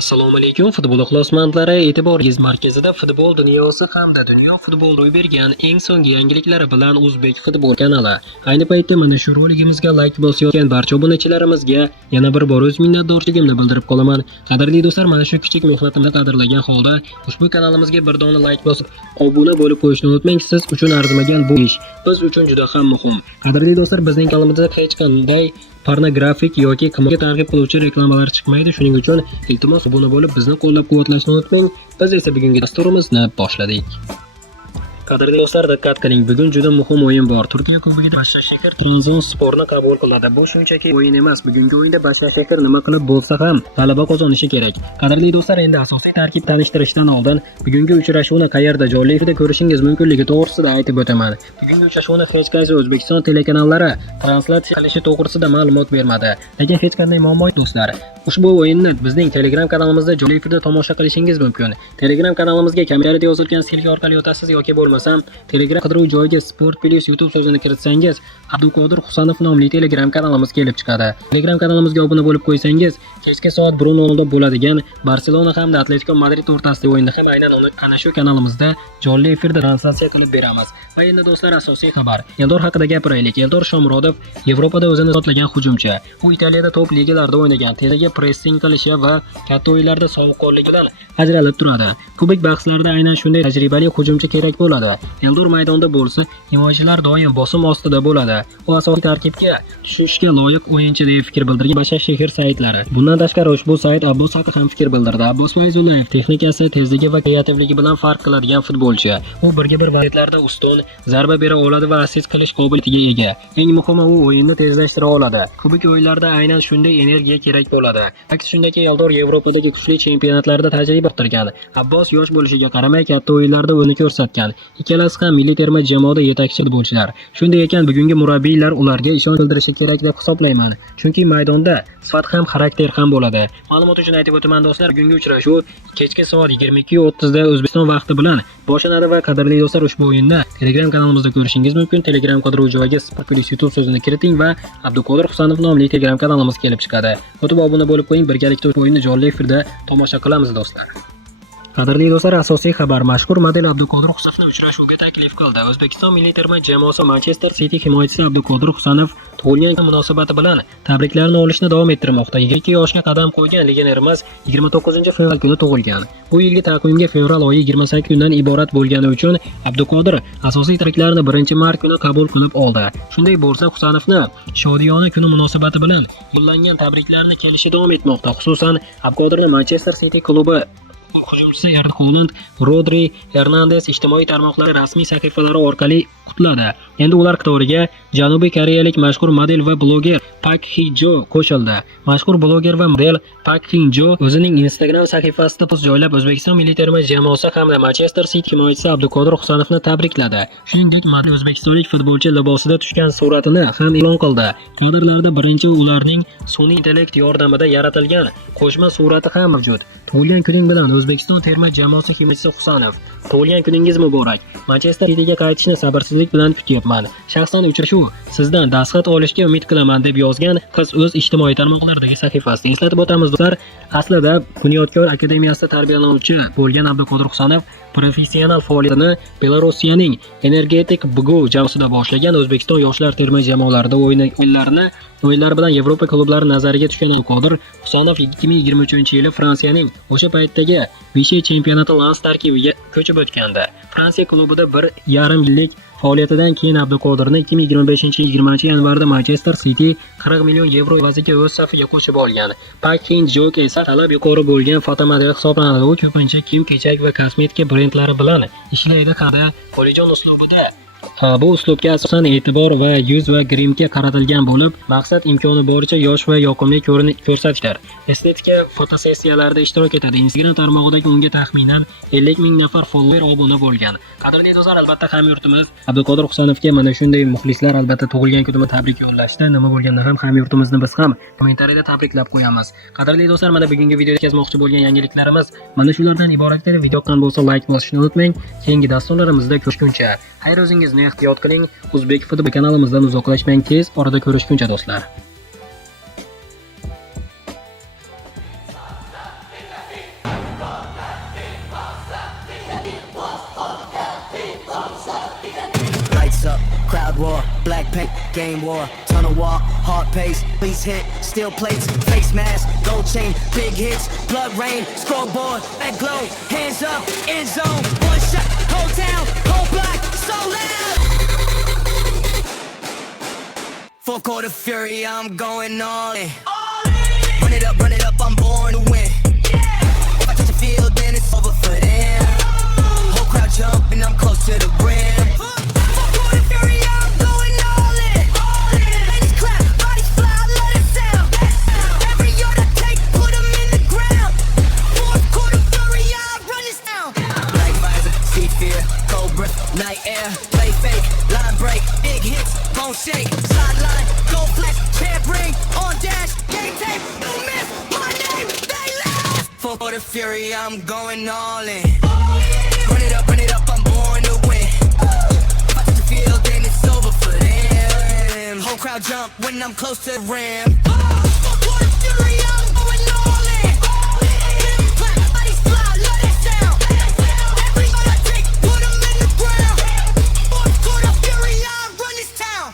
Assalomu alaykum futbol ixlosmandlari, e'tiboringiz markazida futbol dunyosi hamda dunyo futbol ro'y bergan eng so'nggi yangiliklari bilan O'zbek futbol kanali. Ayni paytda mana shu roligimizga like bosayotgan barcha obunachilarimizga yana bir bor o'z minnatdorchiligimni bildirib qolaman. Qadrli do'stlar, mana shu kichik mehnatimizni qadrlagan holda ushbu kanalimizga bir dona like bosib, obuna bo'lib qo'yishni unutmang. Siz uchun arzimagan bu ish biz uchun juda ham muhim. Qadrli do'stlar, bizning kanalimizda hech qanday pornografik yoki qimmatga targ'ib qiluvchi reklamalar chiqmaydi. Shuning uchun iltimos obuna bo'lib bizni qo'llab-quvvatlashni unutmang. Biz esa bugungi dasturimizni boshladik. Qadrli do'stlar, diqqat qiling. Bugun juda muhim o'yin bor. Turkiya Kubogida Başakşehir Trabzonsporni qabul qiladi. Bu shunchaki o'yin emas. Bugungi o'yinda Başakşehir nima qilib bo'lsa ham g'alaba qozonishi kerak. Qadrli do'stlar, endi asosiy tarkib tanishtirishdan oldin bugungi uchrashuvni qayerda jonli efirda ko'rishingiz mumkinligi to'g'risida aytib o'taman. Bugungi uchrashuvni hech qaysi O'zbekiston telekanallari translyatsiya qilishi to'g'risida ma'lumot bermadi. Lekin hech qanday muammo yo'q do'stlar. Ushbu o'yinni bizning Telegram kanalimizda jonli efirda tomosha qilishingiz mumkin. Telegram kanalimizga kommentariyada yozilgan silka orqali o'tasiz yoki bo'lmasam Telegram qidiruv joyiga Sport Plus YouTube so'zini kiritsangiz, Abduqodir Husanov nomli Telegram kanalimiz kelib chiqadi. Telegram kanalimizga obuna bo'lib qo'ysangiz, kechki soat 1:00 da bo'ladigan Barselona hamda Atletico Madrid o'rtasidagi o'yinni ham aynan ana shu kanalimizda jonli efirda translyatsiya qilib beramiz. Va endi do'stlar, asosiy xabar. Eldor haqida gapiraylik. Eldor Shomurodov Yevropada o'zini isbotlagan hujumchi. U Italiyada top ligalarda o'ynagan, tezga pressing qilishi va katta o'yinlarda sovuqqonligi bilan ajralib turadi. Kubok bahslarida aynan shunday tajribali hujumchi kerak bo'ladi. Eldor maydonda bo'lsa, himoyachilar doim bosim ostida bo'ladi. U asosiy tarkibga tushishga loyiq o'yinchi deb fikr bildirgan Başakşehir saytlari. Bundan tashqari ushbu sayt Abbos haqida ham fikr bildirdi. Abbos Fayzullayev texnikasi, tezligi va kreativligi bilan farq qiladigan futbolchi. U birga-bir vaziyatlarda ustun, zarba bera oladi va assist qilish qobiliyatiga ega. Eng muhimi, u o'yinni tezlashtira oladi. Kubok o'yinlarida aynan shunday energiya kerak bo'ladi. Aks shundaki, Eldor Yevropadagi kuchli chempionatlarda tajriba orttirgan. Abbos yosh bo'lishiga qaramay katta o'yinlarda o'zini ko'rsatgan. Ikkalasi ham milliy terma jamoada yetakchi futbolchilar. Shunday ekan, bugungi murabbiylar ularga ishonch bildirishi kerak deb hisoblayman. Chunki maydonda sifat ham xarakter ham bo'ladi. Ma'lumot uchun aytib o'taman do'stlar, bugungi uchrashuv kechki soat 22:30 da O'zbekiston vaqti bilan boshlanadi va qadrli do'stlar, ushbu o'yinni Telegram kanalimizda ko'rishingiz mumkin. Telegram qidiruv joyiga Sport Plus YouTube so'zini kiriting va Abduqodir Husanov nomli Telegram kanalimiz kelib chiqadi. Kutib obuna bo'lib qo'ying, birgalikda o'yinni jonli efirda tomosha qilamiz do'stlar. Qadrli do'stlar, asosiy xabar. Mashhur model Abduqodir Husanovni uchrashuvga taklif qildi. O'zbekiston milliy terma jamoasi Manchester City himoyachisi Abduqodir Husanov tug'ilgan kun munosabati bilan tabriklarni olishni davom ettirmoqda. 22 yoshga qadam qo'ygan legionerimiz 29-fevral kuni tug'ilgan. Bu yilgi taqvimga fevral oyi 28 kundan iborat bo'lgani uchun Abduqodir asosiy tabriklarni 1-mart kuni qabul qilib oldi. Shunday bo'lsa, Husanovni shodiyona kuni munosabati bilan yo'llangan tabriklarni kelishi davom etmoqda. Xususan, Abduqodirni Manchester City klubi hujumchisi Erling Haaland, Rodri, Hernandez ijtimoiy tarmoqlar rasmiy sahifalari orqali qutladi. Endi ular qatoriga Janubiy Koreyalik mashhur model va bloger Park Hee-jo qo'shildi. Mashhur bloger va model Park Hee-jo o'zining Instagram sahifasida post joylab O'zbekiston milliy terma jamoasi hamda Manchester City himoyachisi Abduqodir Husanovni tabrikladi. Shuningdek, model o'zbekistonlik futbolchi libosida tushgan suratini ham e'lon qildi. Kadrlarda birinchi ularning sun'iy intellekt yordamida yaratilgan qo'shma surati ham mavjud. Tug'ilgan kuning bilan O'zbekiston terma jamoasi himoyachisi Husanov, tug'ilgan kuningiz muborak. Manchester Cityga qaytishni sabrsizlik bilan kutyapman. Shaxsan uchrashuv sizdan dastxat olishga umid qilaman deb yozgan qiz o'z ijtimoiy tarmoqlardagi sahifasida. Eslatib o'tamiz do'stlar, aslida Bunyodkor akademiyasida tarbiyalanuvchi bo'lgan Abduqodir Husanov professional faoliyatini Belorussiyaning Energetik Bugu jamoasida boshlagan. O'zbekiston yoshlar terma jamoalarida o'yinlar bilan Yevropa klublari nazariga tushgan Abduqodir Husanov 2023-yili Fransiyaning o'sha paytdagi Vichy chempionati Lens tarkibiga ko'chib o'tgandi. Fransiya klubida 1,5 yillik faoliyatidan keyin Abduqodirni 2025-yil 20-yanvarda Manchester City 40 million yevro evaziga o'z safiga qo'shib olgan. Park Hee-jo esa talab yuqori bo'lgan fotomodel hisoblanadi. U ko'pincha kiyim-kechak va kosmetika brendlari bilan ishlaydi hamda polijon uslubida. Bu uslubga asosan e'tibor va yuz va grimga qaratilgan bo'lib, maqsad imkoni boricha yosh va yoqimli ko'rsatishdir. Estetika fotosessiyalarida ishtirok etadi. Instagram tarmog'idagi unga taxminan 50 ming nafar follower obuna bo'lgan. Qadrli do'stlar, albatta hamyurtimiz Abduqodir Husanovga mana shunday muxlislar albatta tug'ilgan kunida tabrik yo'llashda. Nima bo'lganda ham hamyurtimizni biz ham kommentariyada tabriklab qo'yamiz. Qadrli do'stlar, mana bugungi videoda yetkazmoqchi bo'lgan yangiliklarimiz mana shulardan iborat edi. Video yoqqan bo'lsa like bosishni unutmang. Keyingi dasturlarimizda ko'rishguncha xayr, o'zingizni ehtiyot qiling. O'zbek futbol kanalimizdan uzoqlashmang. Tez orada ko'rishguncha do'stlar. black paint, game war, tunnel walk, hard pace, please hit, steel plates, face mask, gold chain, big hits, blood rain, scoreboard, that glow, hands up, end zone, one shot, whole town, whole block, so loud. Fourth quarter fury, I'm going all in. Run it up, I'm born to win. If I touch the field, then it's over for them. Whole crowd jumping, I'm close to the rim. Fourth quarter fury, I'm going all in. Ladies clap, bodies fly, let it sound. Every yard I take, put them in the ground. Fourth quarter fury, I run this down. Black visor, see fear, cold breath, night air, play fake, line break, big hits, bone shake, sideline, gold flash, champ ring, on dash, game tape, no miss, my name, they laugh. Fourth quarter fury, I'm going all in. Run it up, I'm born to win. If I touch the field, then it's over for them. Whole crowd jump when I'm close to the rim. Fourth quarter fury, I'm going all in. Clap, bodies fly, let it sound. Every shot I take, put them in the ground. Fourth quarter fury, I run this town.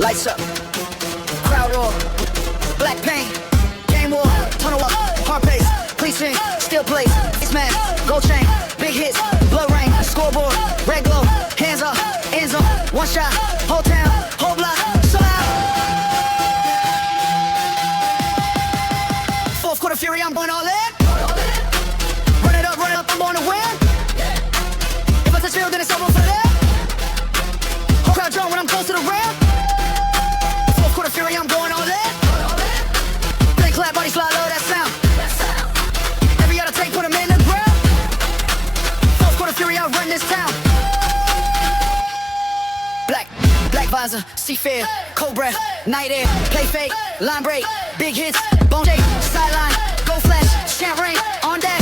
Lights up, crowd roar, black paint, game war, tunnel walk, hard pace, clean swing, steel plates, face mask, gold chain, big hits, blood rain, scoreboard, red glow, hands up, end zone, one shot, whole town, whole block, so out. Fourth quarter fury, I'm going all in. Run it up, I'm going to win. If I touch field, then it's over for them. Whole crowd jump when I'm close to the rim. Quarter fury, I'm going all in. Big clap, bodies fly, love that sound. Every yard I take, put them in the ground. Fourth quarter fury, I run this town. Black visor, see fear, cold breath, night air, play fake, line break, big hits, bone shake, sideline, go flash, champ ring, on dash.